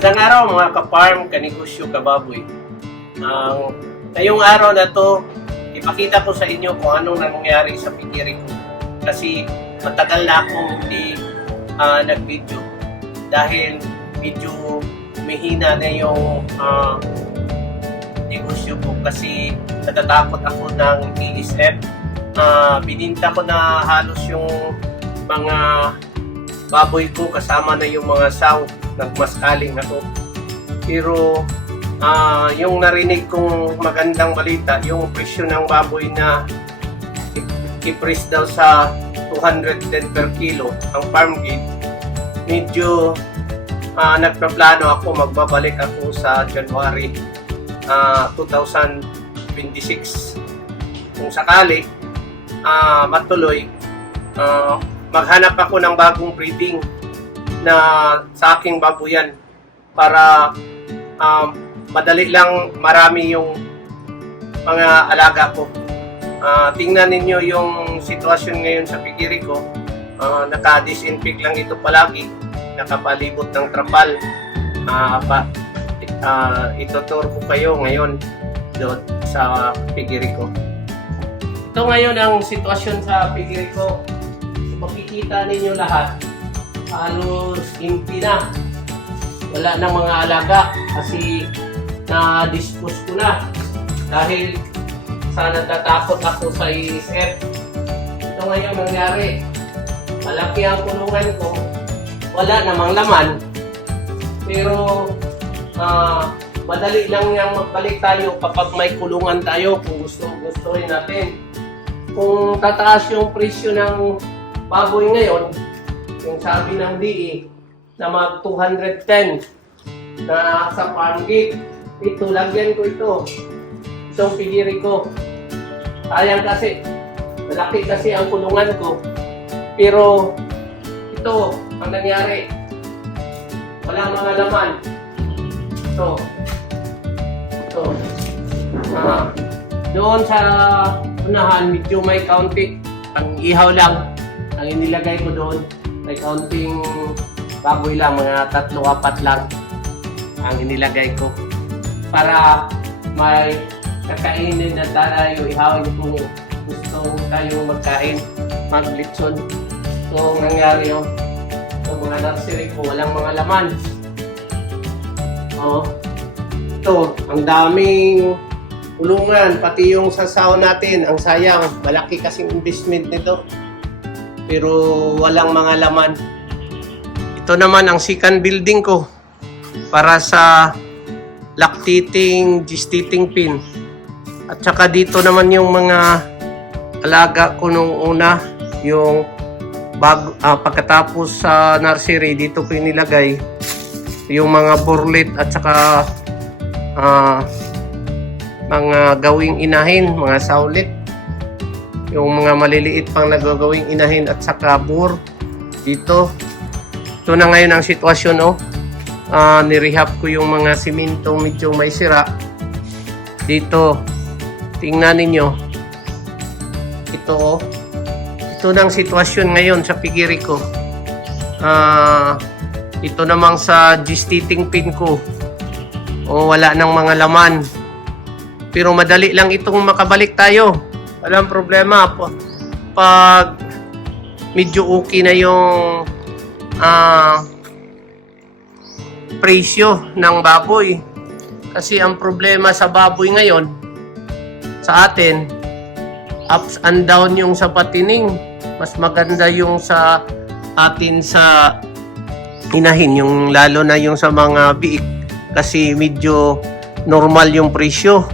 Magandang araw mga ka-farm, kanegosyo, kababoy. Ngayong araw na to, ipakita ko sa inyo kung anong nangyari sa pigiri ko. Kasi matagal na akong hindi nag-video. Dahil medyo humihina na yung negosyo ko kasi natatakot ako ng ESF. Bininta ko na halos yung mga baboy ko kasama na yung mga saw. Nagmaskaling ako. Pero yung narinig kong magandang balita, yung presyo ng baboy na i-press daw sa 210 per kilo ang farm gate, medyo nagpaplano ako, magbabalik ako sa January 2026. Kung sakali matuloy, maghanap ako ng bagong breeding na sa aking babuyan para madali lang marami yung mga alaga ko. Tingnan ninyo yung sitwasyon ngayon sa pigiri ko. Naka-disinfect lang ito palagi, nakapalibot ng trapal. Ituturo ko kayo ngayon doon sa pigiri ko. Ito ngayon ang sitwasyon sa pigiri ko. Makikita ninyo lahat, halos empty na. Wala nang mga alaga kasi na-dispose ko na dahil sa natatakot ako sa ESF. Ito ngayon nangyari. Malaki ang kulungan ko. Wala namang laman. Pero madali lang yang magbalik tayo kapag may kulungan tayo kung gusto rin natin. Kung tataas yung presyo ng baboy ngayon, yung sabi ng DE na mag 210 na sa farm gate, ito, lagyan ko ito. Itong pigiri ko. Sayang kasi, malaki kasi ang kulungan ko. Pero, ito, ang nangyari, walang mga laman. Ito. Doon sa unahan, medyo may kaunti. Ang ihaw lang, ang inilagay ko doon. May kaunting baboy lang, mga 3-4 lang ang inilagay ko para may kakainin na tayo, ihawin kung gusto tayo magkain, maglitson. So, nangyari yun. So, mga nursery ko, walang mga laman. Ito, ang daming kulungan, pati yung sasaw natin, ang sayang, malaki kasing investment nito. Pero walang mga laman. Ito naman ang second building ko para sa lactating, gestating pin. At saka dito naman yung mga alaga ko nung una, yung pagkatapos sa nursery, dito ko inilagay yung mga burlet at saka mga gawing inahin, mga saulit. Yung mga maliliit pang nagagawing inahin at saka bur dito. Ito na ngayon ang sitwasyon, nirehab ko yung mga simento medyo may sira dito. Tingnan ninyo ito, ito na ang sitwasyon ngayon sa pigiri ko. Ito namang sa gestating pin ko, wala nang mga laman, pero madali lang itong makabalik tayo. Walang problema pag medyo okay na yung presyo ng baboy. Kasi ang problema sa baboy ngayon sa atin, ups and down yung sa patining. Mas maganda yung sa atin sa inahin, yung lalo na yung sa mga biik, kasi medyo normal yung presyo.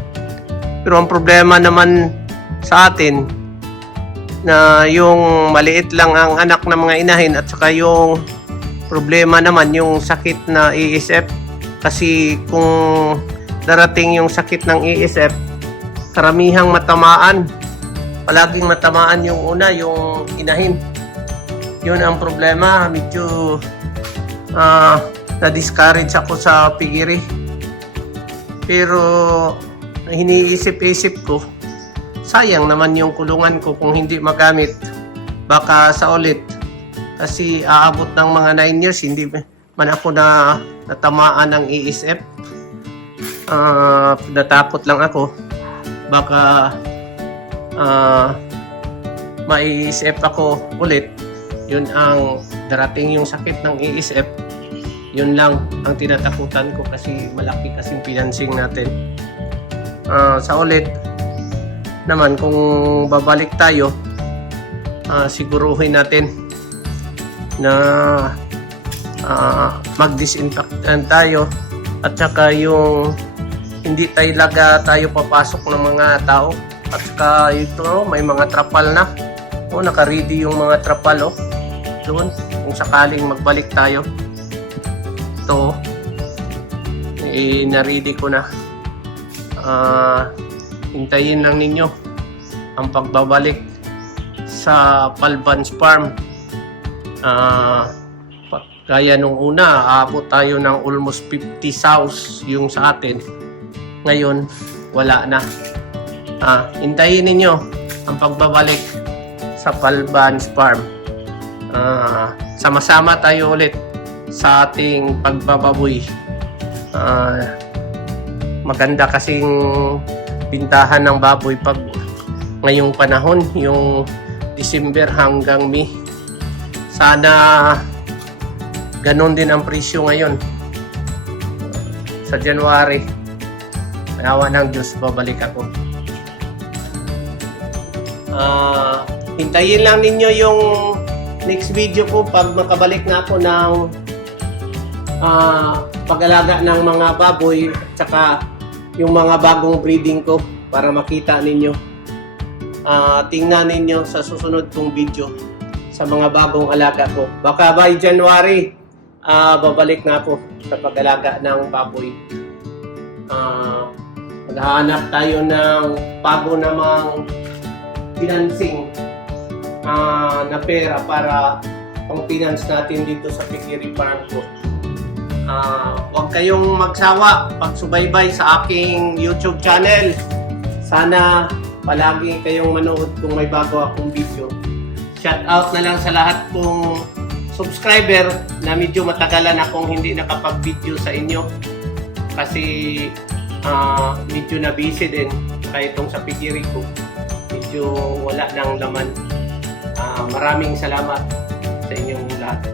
Pero ang problema naman sa atin na yung maliit lang ang anak ng mga inahin at saka yung problema naman yung sakit na ESF. Kasi kung darating yung sakit ng ESF, karamihang matamaan. Palaging matamaan yung una, yung inahin. Yun ang problema. Medyo na-discourage ako sa pigiri. Pero hiniisip-isip ko, sayang naman yung kulungan ko kung hindi magamit. Baka sa ulit. Kasi aabot ng mga 9 years, hindi man ako na natamaan ng ESF. Natakot lang ako. Baka ma-ESF ako ulit. Yun ang darating yung sakit ng ESF. Yun lang ang tinatakutan ko kasi malaki kasing financing natin. Sa ulit naman kung babalik tayo, siguruhin natin na mag-disinfectant tayo at saka yung hindi tayo papasok ng mga tao at saka ito may mga trapal na naka-ready yung mga trapal doon kung sakaling magbalik tayo. Ito na-ready ko na. Hintayin lang ninyo ang pagbabalik sa Palbans Farm. Kaya nung una, aabot tayo ng almost 50 sows yung sa atin. Ngayon, wala na. Hintayin ninyo ang pagbabalik sa Palbans Farm. Sama-sama tayo ulit sa ating pagbababoy. Maganda kasing bintahan ng baboy pag ngayong panahon, yung December hanggang May. Sana ganon din ang presyo ngayon. Sa January, may awa ng Diyos, babalik ako. Hintayin lang ninyo yung next video ko pag makabalik na ako ng pag-alaga ng mga baboy at saka yung mga bagong breeding ko para makita ninyo. Tingnan ninyo sa susunod kong video sa mga bagong alaga ko. Baka by January, babalik na ako sa pag-alaga ng baboy. Maghahanap tayo ng bago namang financing na pera para pang-finance natin dito sa Piggery Farm ko. Huwag kayong magsawa pagsubaybay sa aking YouTube channel. Sana palagi kayong manood kung may bago akong video. Shout out na lang sa lahat kong subscriber na medyo matagalan akong hindi nakapag-video sa inyo kasi medyo na busy din kaya itong sa piggery ko medyo wala nang laman. Maraming salamat sa inyong lahat.